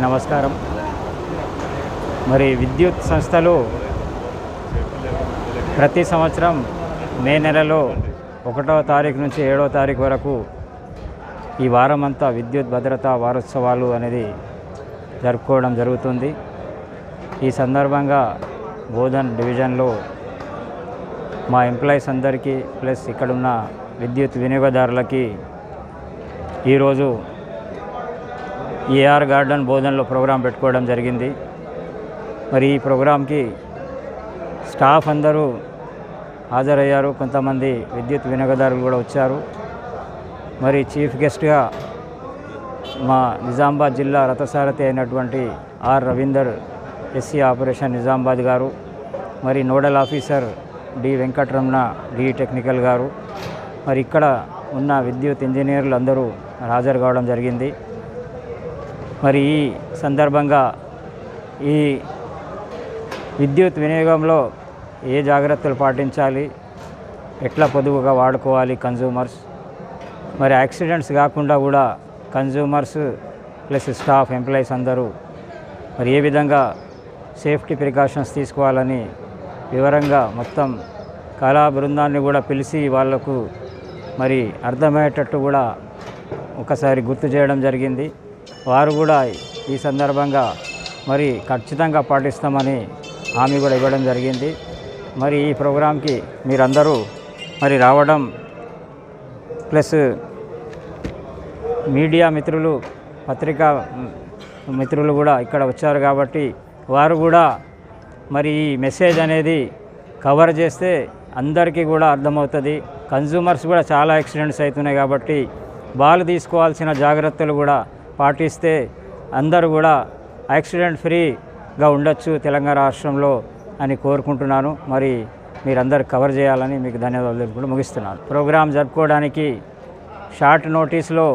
నమస్కారం. మరి విద్యుత్ సంస్థలు ప్రతి సంవత్సరం మే నెలలో ఒకటవ తారీఖు నుంచి ఏడవ తారీఖు వరకు ఈ వారం అంతా విద్యుత్ భద్రతా వారోత్సవాలు అనేది జరుపుకోవడం జరుగుతుంది. ఈ సందర్భంగా బోధన్ డివిజన్లో మా ఎంప్లాయీస్ అందరికీ ప్లస్ ఇక్కడున్న విద్యుత్ వినియోగదారులకి ఈరోజు ఏఆర్ గార్డెన్ బోధనలో ప్రోగ్రాం పెట్టుకోవడం జరిగింది. మరి ఈ ప్రోగ్రాంకి స్టాఫ్ అందరూ హాజరయ్యారు. కొంతమంది విద్యుత్ వినియోగదారులు కూడా వచ్చారు. మరి చీఫ్ గెస్ట్గా మా నిజామాబాద్ జిల్లా రథసారథి అయినటువంటి R Ravinder SE operation Nizamabad garu మరి nodal officer D Venkataramana DE technical garu మరి ఇక్కడ ఉన్న విద్యుత్ ఇంజనీర్లు అందరూ హాజరు కావడం జరిగింది. మరి ఈ సందర్భంగా ఈ విద్యుత్ వినియోగంలో ఏ జాగ్రత్తలు పాటించాలి? ఎట్లా పొదుపుగా వాడుకోవాలి కన్జ్యూమర్స్ మరి యాక్సిడెంట్స్ కాకుండా కూడా కన్జ్యూమర్స్ ప్లస్ స్టాఫ్ ఎంప్లాయీస్ అందరూ మరి ఏ విధంగా సేఫ్టీ ప్రికాషన్స్ తీసుకోవాలని వివరంగా మొత్తం కళా బృందాన్ని కూడా పిలిచి వాళ్ళకు మరి అర్థమయ్యేటట్టు కూడా ఒకసారి గుర్తు చేయడం జరిగింది. వారు కూడా ఈ సందర్భంగా మరి ఖచ్చితంగా పాటిస్తామని హామీ కూడా ఇవ్వడం జరిగింది. మరి ఈ ప్రోగ్రాంకి మీరందరూ మరి రావడం ప్లస్ మీడియా మిత్రులు పత్రికా మిత్రులు కూడా ఇక్కడ వచ్చారు కాబట్టి వారు కూడా మరి ఈ మెసేజ్ అనేది కవర్ చేస్తే అందరికీ కూడా అర్థమవుతుంది. కన్జ్యూమర్స్ కూడా చాలా యాక్సిడెంట్స్ అవుతున్నాయి కాబట్టి వాళ్ళు తీసుకోవాల్సిన జాగ్రత్తలు కూడా పాటిస్తే అందరూ కూడా యాక్సిడెంట్ ఫ్రీగా ఉండొచ్చు తెలంగాణ రాష్ట్రంలో అని కోరుకుంటున్నాను. మరి మీరందరూ కవర్ చేయాలని మీకు ధన్యవాదాలు తెలుపుకుంటూ ముగిస్తున్నాను. ప్రోగ్రాం జరుపుకోవడానికి షార్ట్ నోటీస్లో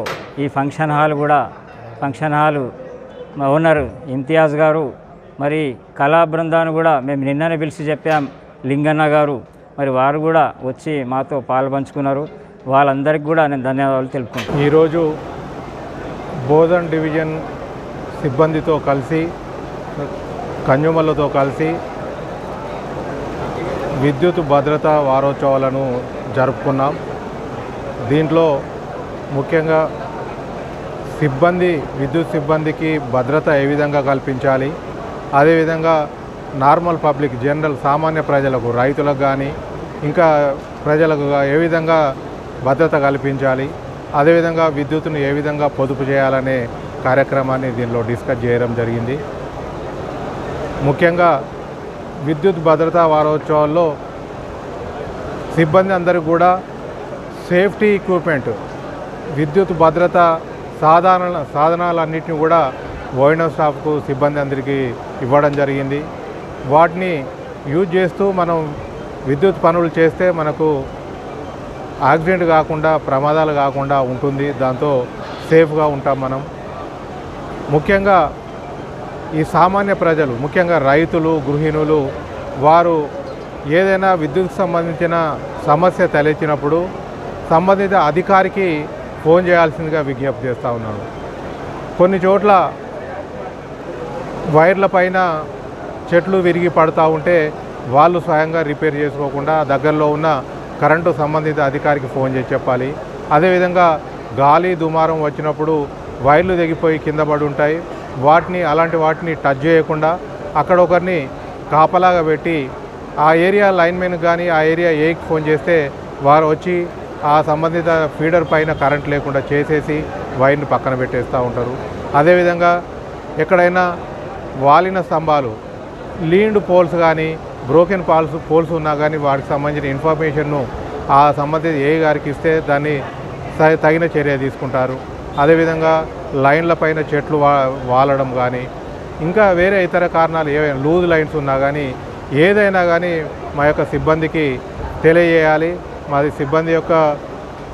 ఈ ఫంక్షన్ హాల్ కూడా function hall owner Imtiaz garu మరి కళా బృందాన్ని కూడా మేము నిన్ననే పిలిచి చెప్పాం లింగన్న గారు. మరి వారు కూడా వచ్చి మాతో పాల్పంచుకున్నారు వాళ్ళందరికీ కూడా నేను ధన్యవాదాలు తెలుపుకుంటాను ఈరోజు బోధన్ డివిజన్ సిబ్బందితో కలిసి కన్యూమర్లతో కలిసి విద్యుత్ భద్రతా వారోత్సవాలను జరుపుకున్నాం. దీంట్లో ముఖ్యంగా సిబ్బంది విద్యుత్ సిబ్బందికి భద్రత ఏ విధంగా కల్పించాలి అదేవిధంగా నార్మల్ పబ్లిక్ జనరల్ సామాన్య ప్రజలకు రైతులకు కానీ ఇంకా ప్రజలకు ఏ విధంగా భద్రత కల్పించాలి అదేవిధంగా విద్యుత్తును ఏ విధంగా పొదుపు చేయాలనే కార్యక్రమాన్ని దీనిలో డిస్కస్ చేయడం జరిగింది. ముఖ్యంగా విద్యుత్ భద్రతా వారోత్సవాల్లో సిబ్బంది అందరికీ కూడా సేఫ్టీ ఎక్విప్మెంట్ విద్యుత్ భద్రత సాధారణ సాధనాలన్నింటినీ కూడా ఓయినో స్టాఫ్కు సిబ్బంది అందరికీ ఇవ్వడం జరిగింది. వాటిని యూజ్ చేస్తూ మనం విద్యుత్ పనులు చేస్తే మనకు యాక్సిడెంట్ కాకుండా ప్రమాదాలు కాకుండా ఉంటుంది. దాంతో సేఫ్గా ఉంటాం మనం. ముఖ్యంగా ఈ సామాన్య ప్రజలు ముఖ్యంగా రైతులు గృహిణులు వారు ఏదైనా విద్యుత్ సంబంధించిన సమస్య తలెత్తినప్పుడు సంబంధిత అధికారికి ఫోన్ చేయాల్సిందిగా విజ్ఞప్తి చేస్తూ ఉన్నాను. కొన్ని చోట్ల వైర్ల పైన చెట్లు విరిగి పడుతూ ఉంటే వాళ్ళు స్వయంగా రిపేర్ చేసుకోకుండా దగ్గరలో ఉన్న కరెంటు సంబంధిత అధికారికి ఫోన్ చేసి చెప్పాలి. అదేవిధంగా గాలి దుమారం వచ్చినప్పుడు వైర్లు తెగిపోయి కింద పడి ఉంటాయి. వాటిని అలాంటి వాటిని టచ్ చేయకుండా అక్కడ ఒకరిని కాపలాగా పెట్టి ఆ ఏరియా లైన్మెన్ కానీ ఆ ఏరియా ఏకి ఫోన్ చేస్తే వారు వచ్చి ఆ సంబంధిత ఫీడర్ పైన కరెంట్ లేకుండా చేసేసి వైర్ని పక్కన పెట్టేస్తూ ఉంటారు. అదేవిధంగా ఎక్కడైనా వాలిన స్తంభాలు లీండ్ పోల్స్ కానీ బ్రోకెన్ పాల్స్ పోల్స్ ఉన్నా కానీ వాటికి సంబంధించిన ఇన్ఫర్మేషన్ను ఆ సంబంధిత ఏ గారికి ఇస్తే దాన్ని తగిన చర్య తీసుకుంటారు. అదేవిధంగా లైన్ల పైన చెట్లు వా వాలడం కానీ ఇంకా వేరే ఇతర కారణాలు ఏవైనా లూజ్ లైన్స్ ఉన్నా కానీ ఏదైనా కానీ మా యొక్క సిబ్బందికి తెలియజేయాలి. మాది సిబ్బంది యొక్క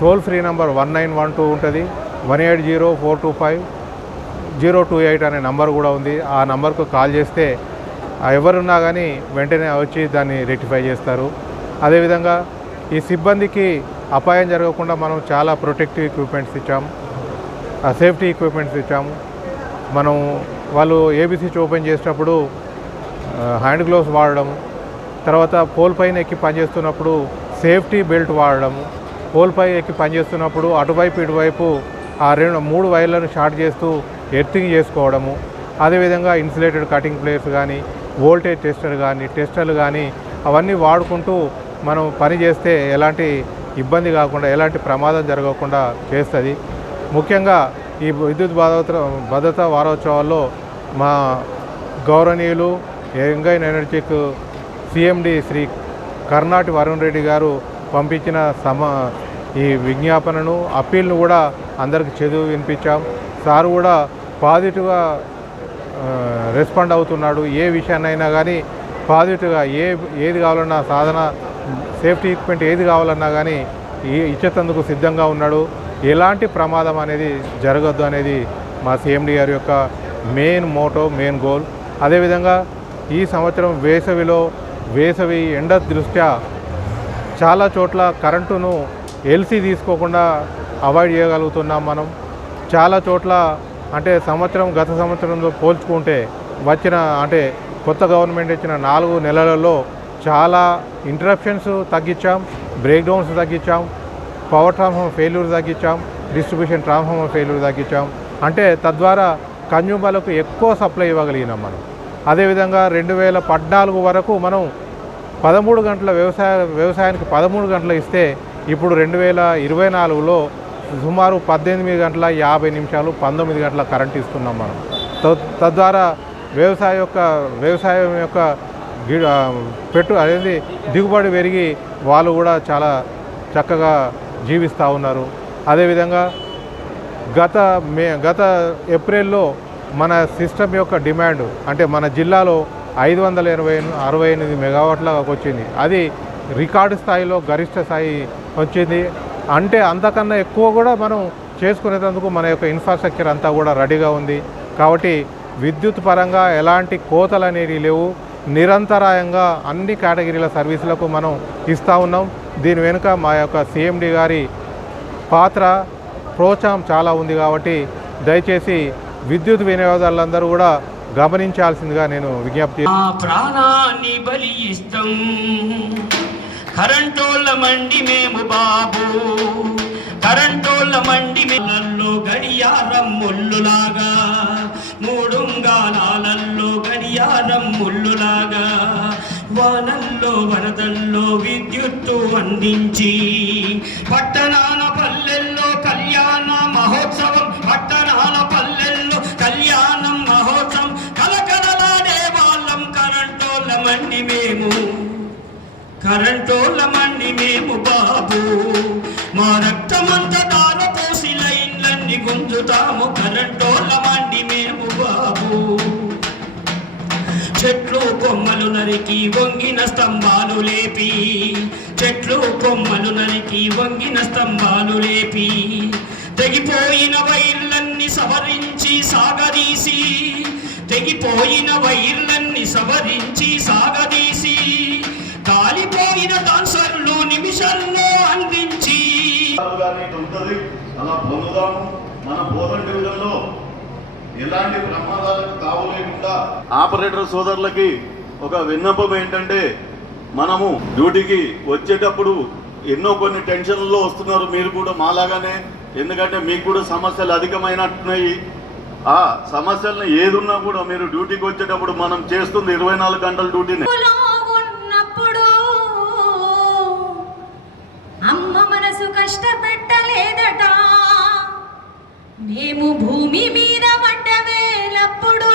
toll free number one nine one two ఉంటుంది. One eight zero four two five zero two eight అనే నంబర్ కూడా ఉంది. ఆ నంబర్కు కాల్ చేస్తే ఎవరున్నా కానీ వెంటనే వచ్చి దాన్ని రెక్టిఫై చేస్తారు. అదేవిధంగా ఈ సిబ్బందికి అపాయం జరగకుండా మనం చాలా ప్రొటెక్టివ్ ఎక్విప్మెంట్స్ ఇచ్చాము ఆ సేఫ్టీ ఎక్విప్మెంట్స్ ఇచ్చాము మనం వాళ్ళు ఏబీసీ ఓపెన్ చేసేటప్పుడు హ్యాండ్ గ్లోవ్స్ వాడడం తర్వాత పోల్ పైన ఎక్కి పనిచేస్తున్నప్పుడు సేఫ్టీ బెల్ట్ వాడడం పోల్ పై ఎక్కి పనిచేస్తున్నప్పుడు అటువైపు ఇటువైపు ఆ రెండు మూడు వైర్లను షార్ట్ చేస్తూ ఎర్తింగ్ చేసుకోవడము అదేవిధంగా ఇన్సులేటెడ్ కటింగ్ ప్లేస్ కానీ వోల్టేజ్ టెస్టర్ కానీ టెస్టర్లు కానీ అవన్నీ వాడుకుంటూ మనం పని చేస్తే ఎలాంటి ఇబ్బంది కాకుండా ఎలాంటి ప్రమాదం జరగకుండా చేస్తుంది. ముఖ్యంగా ఈ విద్యుత్ భద్రత భద్రతా వారోత్సవాల్లో మా గౌరవనీయులు ఎంగైన్ and energetic CMD Shri Karnati Varun Reddy garu పంపించిన సమ ఈ విజ్ఞాపనను అప్పీల్ను కూడా అందరికి చదువు వినిపించాం. సార్ కూడా పాజిటివ్గా రెస్పాండ్ అవుతున్నాడు ఏ విషయాన్నైనా కానీ పాజిటివ్గా ఏ ఏది కావాలన్నా సాధన సేఫ్టీ ఎక్విప్మెంట్ ఏది కావాలన్నా కానీ ఇచ్చేతందుకు ఇచ్చేటందుకు సిద్ధంగా ఉన్నాడు. ఎలాంటి ప్రమాదం అనేది జరగద్దు అనేది మా సీఎండీ గారి యొక్క మెయిన్ మోటో మెయిన్ గోల్. అదేవిధంగా ఈ సంవత్సరం వేసవిలో వేసవి ఎండ దృష్ట్యా చాలా చోట్ల కరెంటును ఎల్సీ తీసుకోకుండా అవాయిడ్ చేయగలుగుతున్నాం మనం. చాలా చోట్ల అంటే సంవత్సరం గత సంవత్సరంతో పోల్చుకుంటే వచ్చిన అంటే కొత్త గవర్నమెంట్ ఇచ్చిన నాలుగు నెలలలో చాలా ఇంటరప్షన్స్ తగ్గించాం బ్రేక్ డౌన్స్ తగ్గించాం పవర్ ట్రాన్స్ఫార్మర్ ఫెయిల్యూర్ తగ్గించాం డిస్ట్రిబ్యూషన్ ట్రాన్స్ఫార్మర్ ఫెయిల్యూర్ తగ్గించాం. అంటే తద్వారా కన్జ్యూమర్లకు ఎక్కువ సప్లై ఇవ్వగలిగినాం మనం. అదేవిధంగా రెండు వేల పద్నాలుగు వరకు మనం పదమూడు గంటల వ్యవసాయ వ్యవసాయానికి పదమూడు గంటలు ఇస్తే ఇప్పుడు రెండు వేల ఇరవై నాలుగులో సుమారు పద్దెనిమిది గంటల యాభై నిమిషాలు పంతొమ్మిది గంటల కరెంట్ ఇస్తున్నాం మనం. తద్- తద్వారా వ్యవసాయ యొక్క వ్యవసాయం యొక్క పెట్టు అనేది దిగుబడి పెరిగి వాళ్ళు కూడా చాలా చక్కగా జీవిస్తూ ఉన్నారు. అదేవిధంగా గత మే గత ఏప్రిల్లో మన సిస్టమ్ యొక్క డిమాండ్ అంటే మన జిల్లాలో ఐదు వందల ఎనభై అరవై ఎనిమిది మెగావాట్లకు వచ్చింది. అది రికార్డు స్థాయిలో గరిష్ట స్థాయి వచ్చింది. అంటే అంతకన్నా ఎక్కువ కూడా మనం చేసుకునేటందుకు మన యొక్క ఇన్ఫ్రాస్ట్రక్చర్ అంతా కూడా రెడీగా ఉంది. కాబట్టి విద్యుత్ పరంగా ఎలాంటి కోతలు అనేవి లేవు. నిరంతరాయంగా అన్ని కేటగిరీల సర్వీసులకు మనం ఇస్తూ ఉన్నాం. దీని వెనుక మా యొక్క సిఎండి గారి పాత్ర ప్రోత్సాహం చాలా ఉంది కాబట్టి దయచేసి విద్యుత్ వినియోగదారులందరూ కూడా గమనించాల్సిందిగా నేను విజ్ఞప్తి ప్రాణాన్ని బలి ఇస్తాం. కరెంటోళ్ళ మండి మేము బాబు. కరెంటోళ్ళ మండి మేళల్లో గడియారం ముల్లులాగా మూడుంగానాలల్లో గడియారం ముళ్ళులాగా వానల్లో వరదల్లో విద్యుత్తు అందించి పట్టణాల పల్లెల్లో కళ్యాణ మహోత్సవం పట్టణాల పల్లెల్లో కళ్యాణం మహోత్సవం కలకలలాడే వాళ్ళం కరెంటోళ్ళమండి మేము కరెంటోళ్ళమండి మేము బాబు. మా రక్తమంత దార పోసి లైన్లన్నీ గుంజుతాము కరెంటోళ్ళమండి కొమ్మలు నరికి వంగిన స్తంభాలు లేపి చెట్లు కొమ్మలు నరికి వంగిన స్తంభాలు లేపి తెగిపోయిన వైర్లన్నీ సవరించి సాగదీసి తెగిపోయిన వైర్లన్నీ సవరించి సాగదీసి కాలిపోయిన డాన్సర్లు నిమిషంలో అందించి. గారిని ఇటు ఉంటుంది అలా పొందుదాము మన బోధన్ డివిజన్లో ఎలాంటి ప్రమాదాలకు తావులేకుండా ఆపరేటర్ సోదరులకి ఒక విన్నపం ఏంటంటే మనము డ్యూటీకి వచ్చేటప్పుడు ఎన్నో కొన్ని టెన్షన్లలో వస్తున్నారు. మీరు కూడా మాలాగానే ఎందుకంటే మీకు కూడా సమస్యలు అధికమైనట్టున్నాయి. ఆ సమస్యలను ఏదున్నా కూడా మీరు డ్యూటీకి వచ్చేటప్పుడు మనం చేస్తుంది ఇరవై నాలుగు గంటల డ్యూటీని. అమ్మ మనసు కష్టపెట్టలేదట. మేము భూమి మీద పడ్డ వేలప్పుడు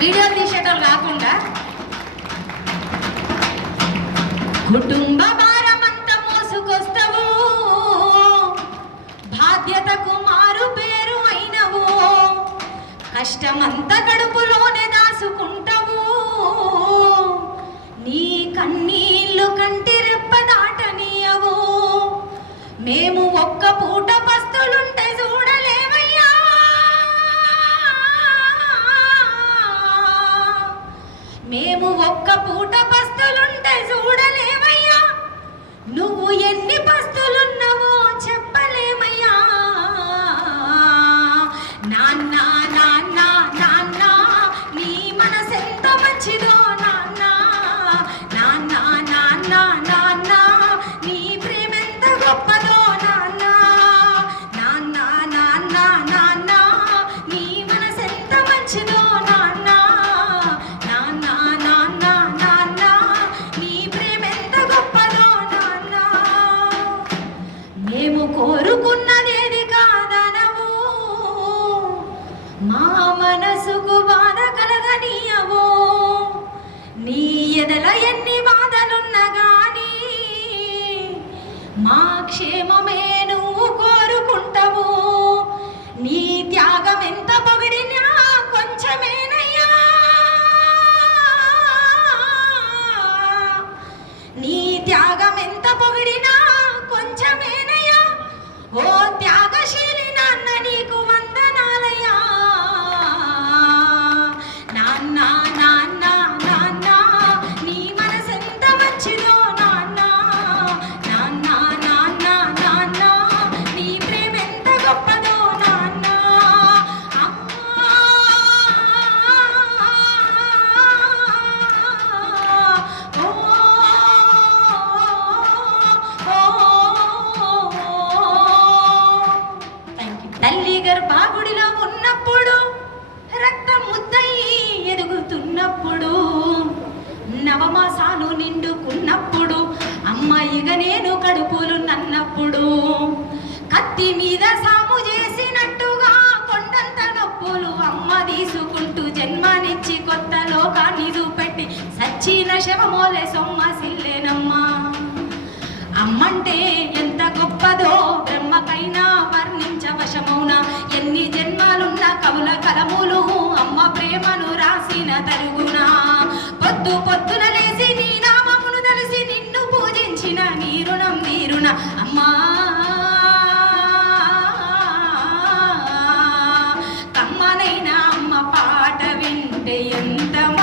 వీడియో తీసేటోళ్ళు కాకుండా కుటుంబ భారమంతా మోసుకొస్తావు. బాధ్యతకు మారు పేరు అయినవు. కష్టమంతా కడుపులోనే దాసుకుంటావు నీ కన్నీళ్ళు కంటి రెప్ప దాటనీయవు. మేము ఒక్క పూట మేము ఒక్క పూట పస్తులుంటే చూడలేమయ్యా. నువ్వు ఎన్ని పస్తులున్నావో చెప్పలేమయ్యా. నాన్నా నొప్పులు తీసుకుంటూ జన్మనిచ్చి కొత్త లోకాన్ని చూపెట్టి సచ్చిన శవమోలే సొమ్మ సిల్లేనమ్మా. అమ్మంటే ఎంత గొప్పదో బ్రహ్మకైనా వర్ణించవశమౌన ఎన్ని జన్మాలున్న కవుల కలములు అమ్మ ప్రేమను రాసిన తరుగునా. పొద్దు పొద్దున లేసి నీ నామమును తెలిసి నిన్ను పూజించిన నీరుణం నీరున అమ్మా ఎంత